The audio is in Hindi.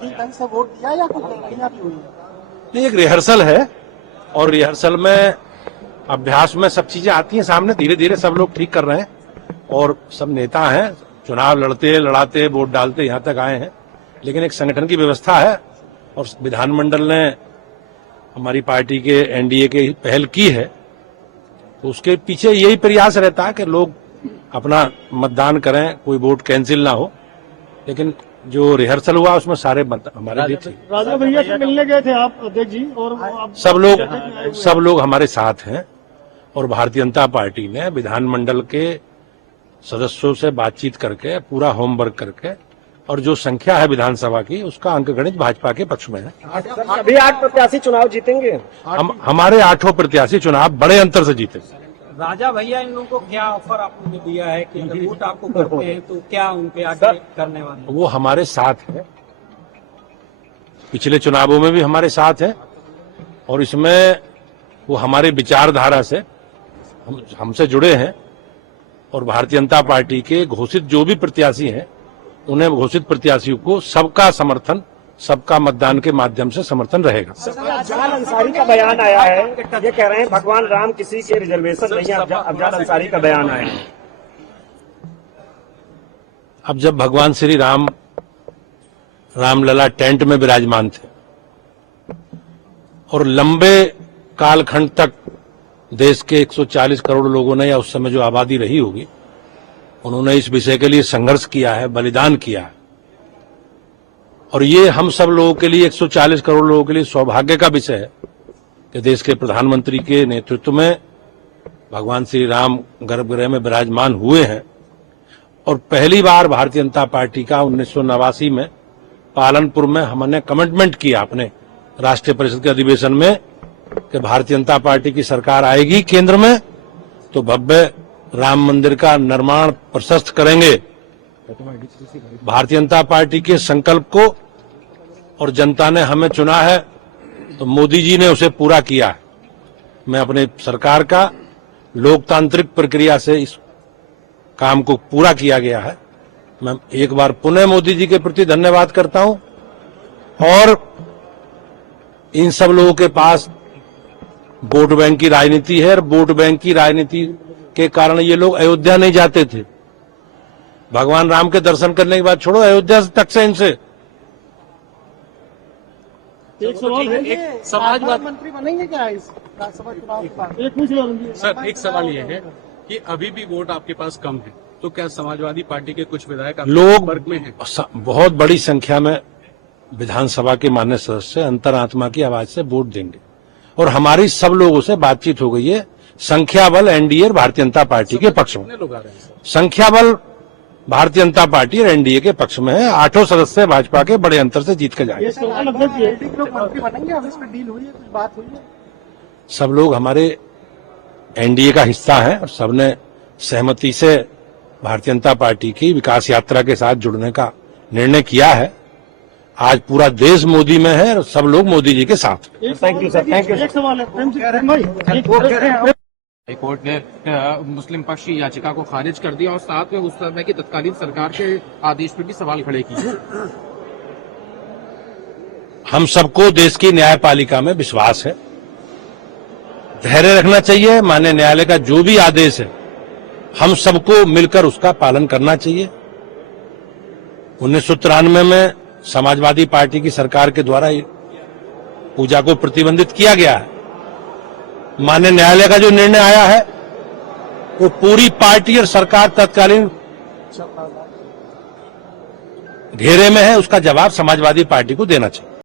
ठीक ढंग से वोट दिया या कुछ गलतियां भी हुई है? नहीं, एक रिहर्सल है और रिहर्सल में अभ्यास में सब चीजें आती हैं सामने। धीरे धीरे सब लोग ठीक कर रहे हैं और सब नेता हैं, चुनाव लड़ते लड़ाते वोट डालते यहाँ तक आए हैं। लेकिन एक संगठन की व्यवस्था है और विधानमंडल ने हमारी पार्टी के एनडीए के पहल की है, तो उसके पीछे यही प्रयास रहता है कि लोग अपना मतदान करें, कोई वोट कैंसिल ना हो। लेकिन जो रिहर्सल हुआ उसमें सारे हमारे लिए थे। राजा भैया से मिलने गए थे आप अध्यक्ष जी, और सब लोग हमारे साथ हैं और भारतीय जनता पार्टी ने विधानमंडल के सदस्यों से बातचीत करके पूरा होमवर्क करके और जो संख्या है विधानसभा की उसका अंकगणित भाजपा के पक्ष में है। अभी 8 प्रत्याशी चुनाव जीतेंगे। हमारे 8 प्रत्याशी चुनाव बड़े अंतर से जीते। राजा भैया, इन लोगों को क्या ऑफर आपने दिया है कि अगर वोट आपको करते हैं तो क्या उनके आगे करने वाले? वो हमारे साथ है, पिछले चुनावों में भी हमारे साथ है और इसमें वो हमारे विचारधारा से हमसे जुड़े हैं और भारतीय जनता पार्टी के घोषित जो भी प्रत्याशी हैं उन्हें घोषित प्रत्याशियों को सबका समर्थन, सबका मतदान के माध्यम से समर्थन रहेगा। अफजाल अंसारी का बयान आया है, ये कह रहे हैं भगवान राम किसी के रिजर्वेशन नहीं है। अफजाल अंसारी का बयान आया है। अब जब भगवान श्री रामलला टेंट में विराजमान थे और लंबे कालखंड तक देश के 140 करोड़ लोगों ने या उस समय जो आबादी रही होगी उन्होंने इस विषय के लिए संघर्ष किया है, बलिदान किया है और ये हम सब लोगों के लिए 140 करोड़ लोगों के लिए सौभाग्य का विषय है कि देश के प्रधानमंत्री के नेतृत्व में भगवान श्री राम गर्भगृह में विराजमान हुए हैं। और पहली बार भारतीय जनता पार्टी का 1989 में पालनपुर में हमने कमिटमेंट किया अपने राष्ट्रीय परिषद के अधिवेशन में कि भारतीय जनता पार्टी की सरकार आएगी केंद्र में तो भव्य राम मंदिर का निर्माण प्रशस्त करेंगे। भारतीय जनता पार्टी के संकल्प को और जनता ने हमें चुना है तो मोदी जी ने उसे पूरा किया है। मैं अपने सरकार का लोकतांत्रिक प्रक्रिया से इस काम को पूरा किया गया है। मैं एक बार पुनः मोदी जी के प्रति धन्यवाद करता हूं और इन सब लोगों के पास वोट बैंक की राजनीति है और वोट बैंक की राजनीति के कारण ये लोग अयोध्या नहीं जाते थे। भगवान राम के दर्शन करने के बाद छोड़ो अयोध्या तक से इनसे एक सवाल है, समाजवादी मंत्री बनेंगे क्या इस राज्यसभा चुनाव के बाद? सर, एक सवाल ये है कि अभी भी वोट आपके पास कम है, तो क्या समाजवादी पार्टी के कुछ विधायक लोग वर्ग में हैं? बहुत बड़ी संख्या में विधानसभा के माननीय सदस्य अंतरात्मा की आवाज से वोट देंगे और हमारी सब लोगों से बातचीत हो गई है। संख्या बल एनडीए और भारतीय जनता पार्टी के पक्ष में, लोग आ रहे हैं? संख्या बल भारतीय जनता पार्टी और एनडीए के पक्ष में है। 8 सदस्य भाजपा के बड़े अंतर से जीत के जाएंगे। लोग मंत्री बनेंगे, अब इसमें डील हुई है, कुछ बात हुई है? सब लोग हमारे एनडीए का हिस्सा हैं और सबने सहमति से भारतीय जनता पार्टी की विकास यात्रा के साथ जुड़ने का निर्णय किया है। आज पूरा देश मोदी में है और सब लोग मोदी जी के साथ। Thank you sir, thank you. एक सवाल है, हाईकोर्ट ने मुस्लिम पक्ष की याचिका को खारिज कर दिया और साथ में उस समय की तत्कालीन सरकार के आदेश पर भी सवाल खड़े किए। हम सबको देश की न्यायपालिका में विश्वास है, धैर्य रखना चाहिए। माननीय न्यायालय का जो भी आदेश है हम सबको मिलकर उसका पालन करना चाहिए। 1993 में समाजवादी पार्टी की सरकार के द्वारा पूजा को प्रतिबंधित किया गया है। माननीय न्यायालय का जो निर्णय आया है वो पूरी पार्टी और सरकार तत्कालीन घेरे में है, उसका जवाब समाजवादी पार्टी को देना चाहिए।